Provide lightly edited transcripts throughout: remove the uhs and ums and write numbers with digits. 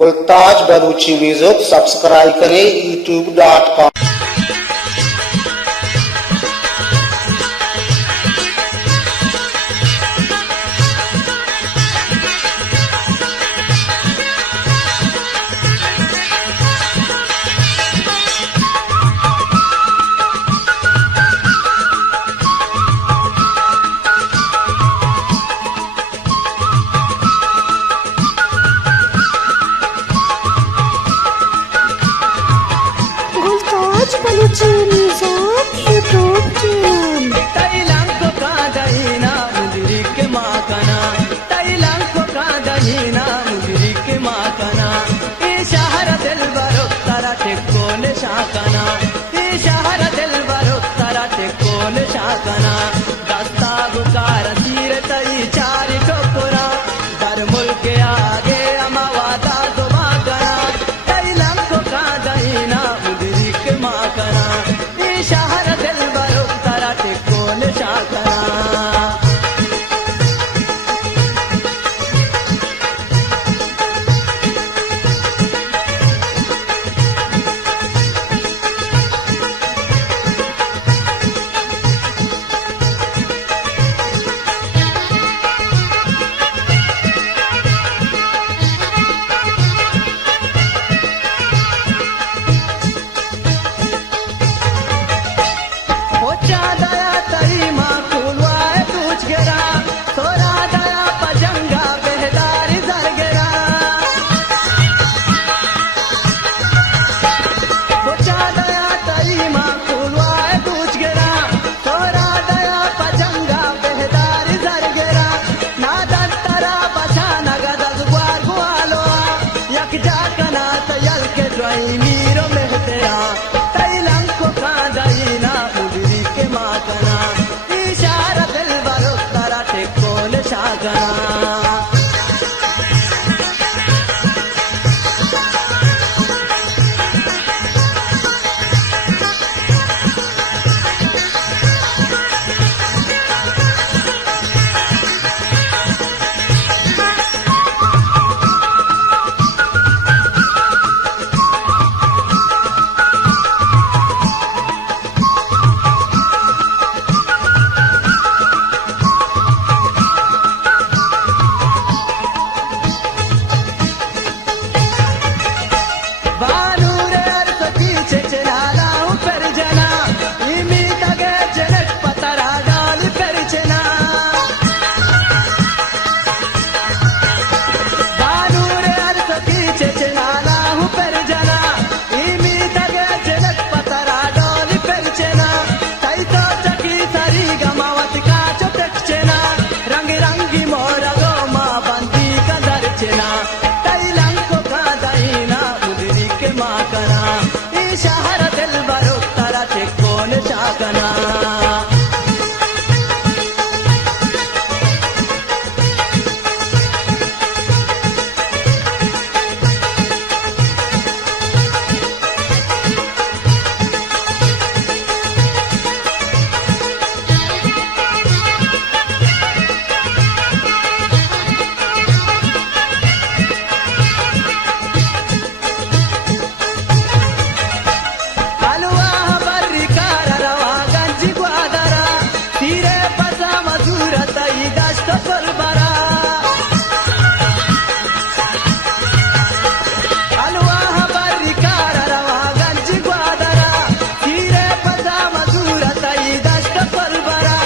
गुलताज Balochi music subscribe करें youtube.com। Balochi music YouTube channel. तैलांको का दहीना मुजरी के माकना, तैलांको का दहीना मुजरी के माकना। ई शहर दिल बरो तारा टेकोल शाकना, ई शहर दिल बरो तारा टेकोल शाकना। दस्ता गुकार तीर तई चार टोकरा, दर मुल्क आगे अमावादा तो माकना। तैलांको का दहीना मुजरी के माकना, ई शहर दिल बरो तारा टेकोल शाकना। होच्या दया तई माकुलवाय तुझ गेरा, तोरा दया पजंगा बेहदारी जरगेरा। होच्या दया तई माकुलवाय तुझ गेरा, तोरा दया पजंगा बेहदारी जरगेरा। नादन तरा बचा नगद ग्वार ग्वालो, यक जाकना तयल के ड्राई मीरो मेहतेरा। तैलंको का दहीना मुजरी के माकना, इशारा दिल बरो तारा टेकोल शाकना। बानूरे अर्थ पीछे चला हूँ पर जना, इमी तगे जनक पतरा डाल पर चना। बानूरे अर्थ पीछे चला हूँ पर जना, इमी तगे जनक पतरा डाल पर चना। तई तो चकी सरी गमावत का चुटक चना, रंग रंगी मोरा गोमा बंदी का दर चना। तैलंको का दहीना मुजरी के माकना, ई शहर दिल बरो तारा टेकोल शाकना। अलवा बर्री कार रवा गंजी ग्वादरा, तीरे पजा मधुर तई दस्त कोलबरा। अलवा बर्री कार रवा गंजी ग्वादरा, तीरे पजा मधुर तई दस्त कोलबरा।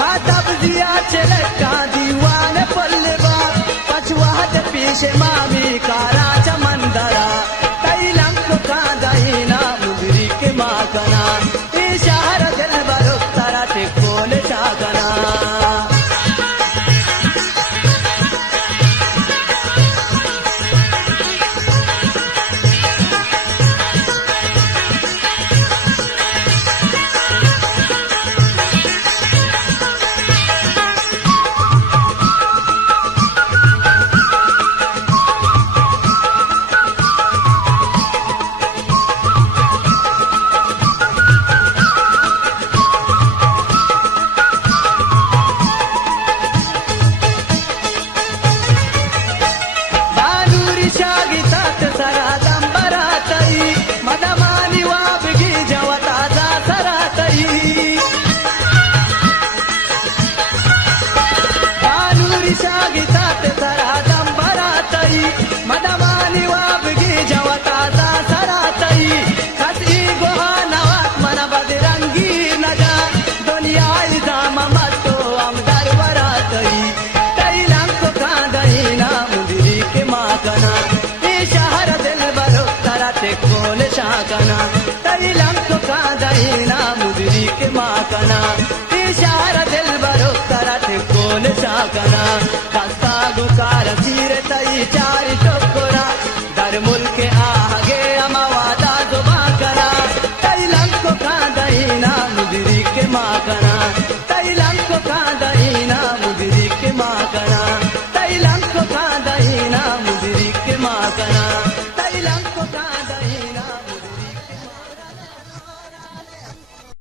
माता बुझिया चले का दीवाने पल्लेबा, पछुआत पीछे मामी कारा चमंदरा। तैलंको का दहीना मुजरी के माकना, ई शहर दिल बरो तारा टेकोल शाकना। तई मदवानी वाबगी जवता सरा तई खसी गोहा नवात मन बदरंगी नजा दुनिया इजाम मतो अमदर वरा तई लंको कांदईना मुदिरी के माकना ई शहर दिल बरो तरा ते कोल शाकना तई लंको कांदईना मुदिरी के माकना ई शहर दिल बरो तरा ते कोल शाकना कस्ता गुकार सिर तई चार टोकरा दर मुल्क आगे अमवादा जुबा करा तई लंको कांदईना मुदिरी के माकना तई लंको कांदईना मुदिरी के माकना तई लंको कांदईना मुदिरी के माकना तई लंको